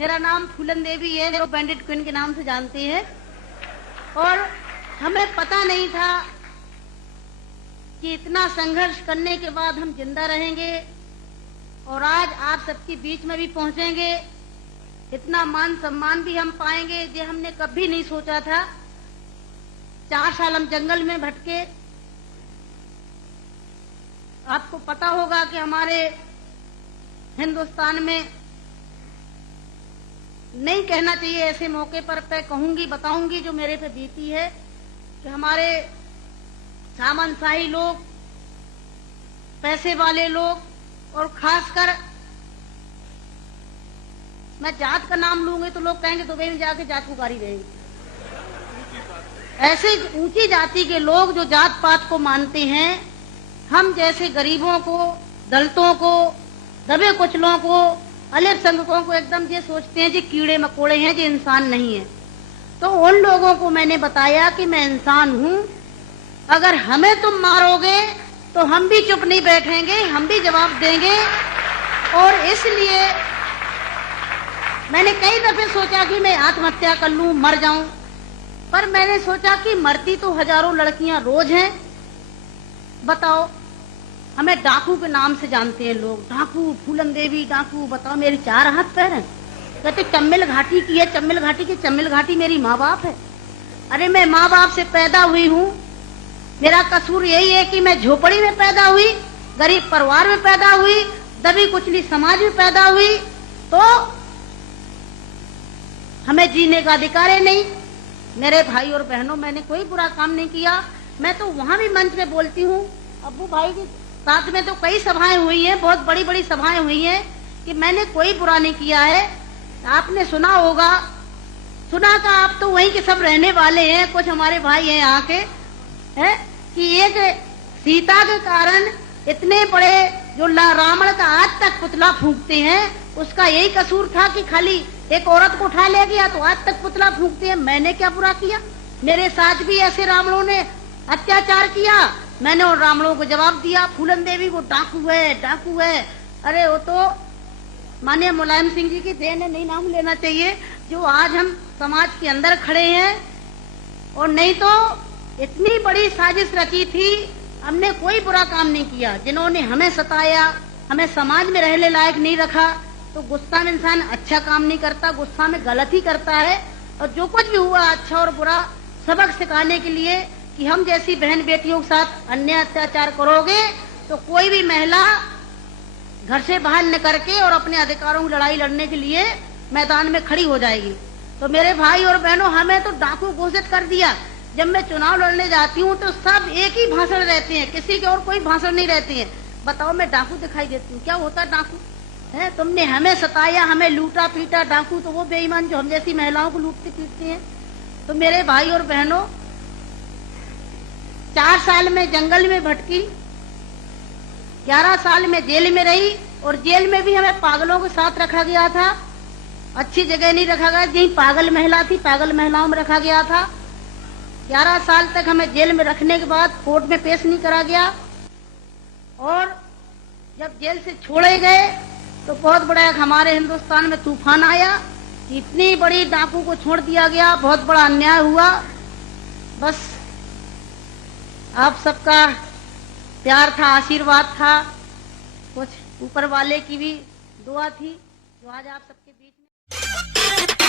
मेरा नाम फूलन देवी है, जो बैंडिट क्वीन के नाम से जानती है। और हमें पता नहीं था कि इतना संघर्ष करने के बाद हम जिंदा रहेंगे और आज आप सबके बीच में भी पहुंचेंगे, इतना मान सम्मान भी हम पाएंगे, ये हमने कभी नहीं सोचा था। 4 साल हम जंगल में भटके। आपको पता होगा कि हमारे हिंदुस्तान में, नहीं कहना चाहिए ऐसे मौके पर, मैं कहूंगी, बताऊंगी जो मेरे पे बीती है, कि हमारे सामंतशाही लोग, पैसे वाले लोग, और खासकर मैं जात का नाम लूंगी तो लोग कहेंगे दुबई में जाके जात पुकारी रहेंगे। ऐसे ऊंची जाति के लोग जो जात पात को मानते हैं, हम जैसे गरीबों को, दलितों को, दबे कुचलों को, अल्पसंख्यकों को एकदम ये सोचते हैं जी कीड़े मकोड़े हैं, जी इंसान नहीं है। तो उन लोगों को मैंने बताया कि मैं इंसान हूं, अगर हमें तुम मारोगे तो हम भी चुप नहीं बैठेंगे, हम भी जवाब देंगे। और इसलिए मैंने कई दफे सोचा कि मैं आत्महत्या कर लूं, मर जाऊं, पर मैंने सोचा कि मरती तो हजारों लड़कियां रोज हैं। बताओ, हमें डाकू के नाम से जानते हैं लोग, डाकू, फूलन देवी डाकू। बताओ, मेरे 4 हाथ पैर हैं। कहते चम्मिल घाटी की है, चम्मिल घाटी की, चम्मिल घाटी मेरी माँ बाप है। अरे मैं माँ बाप से पैदा हुई हूँ, मेरा कसूर यही है कि मैं झोपड़ी में पैदा हुई, गरीब परिवार में पैदा हुई, दबी कुचली समाज में पैदा हुई, तो हमें जीने का अधिकार है नहीं। मेरे भाई और बहनों, मैंने कोई बुरा काम नहीं किया। मैं तो वहां भी मंच पे बोलती हूँ, अब्बू भाई के साथ में तो कई सभाएं हुई हैं, बहुत बड़ी बड़ी सभाएं हुई हैं, कि मैंने कोई बुरा नहीं किया है। आपने सुना होगा, सुना था, आप तो वहीं के सब रहने वाले हैं, कुछ हमारे भाई हैं यहाँ के, है कि एक सीता के कारण इतने बड़े जो रावण का आज तक पुतला फूंकते हैं, उसका यही कसूर था कि खाली एक औरत को उठा ले गया तो आज तक पुतला फूंकते हैं। मैंने क्या बुरा किया? मेरे साथ भी ऐसे रावणों ने अत्याचार किया, मैंने उन रावणों को जवाब दिया। फूलन देवी वो डाकू है, डाकू है। अरे वो तो माननीय मुलायम सिंह जी की देन है, नहीं नाम लेना चाहिए, जो आज हम समाज के अंदर खड़े हैं। और नहीं तो इतनी बड़ी साजिश रची थी, हमने कोई बुरा काम नहीं किया। जिन्होंने हमें सताया, हमें समाज में रहने लायक नहीं रखा, तो गुस्सा में इंसान अच्छा काम नहीं करता, गुस्सा में गलत ही करता है। और जो कुछ भी हुआ, अच्छा और बुरा सबक सिखाने के लिए, कि हम जैसी बहन बेटियों के साथ अन्याय अत्याचार करोगे तो कोई भी महिला घर से बाहर न करके और अपने अधिकारों की लड़ाई लड़ने के लिए मैदान में खड़ी हो जाएगी। तो मेरे भाई और बहनों, हमें तो डाकू घोषित कर दिया। जब मैं चुनाव लड़ने जाती हूँ तो सब एक ही भाषण रहते हैं, किसी के और कोई भाषण नहीं रहती है। बताओ, मैं डाकू दिखाई देती हूँ? क्या होता डाकू है? तुमने हमें सताया, हमें लूटा पीटा। डाकू तो वो बेईमान जो हम जैसी महिलाओं को लूटते पीटते हैं। तो मेरे भाई और बहनों, 4 साल में जंगल में भटकी, 11 साल में जेल में रही, और जेल में भी हमें पागलों के साथ रखा गया था। अच्छी जगह नहीं रखा गया, यही पागल महिला थी, पागल महिलाओं में रखा गया था। 11 साल तक हमें जेल में रखने के बाद कोर्ट में पेश नहीं करा गया। और जब जेल से छोड़े गए तो बहुत बड़ा हमारे हिंदुस्तान में तूफान आया। इतनी बड़ी डाकू को छोड़ दिया गया, बहुत बड़ा अन्याय हुआ। बस आप सबका प्यार था, आशीर्वाद था, कुछ ऊपर वाले की भी दुआ थी, जो आज आप सबके बीच में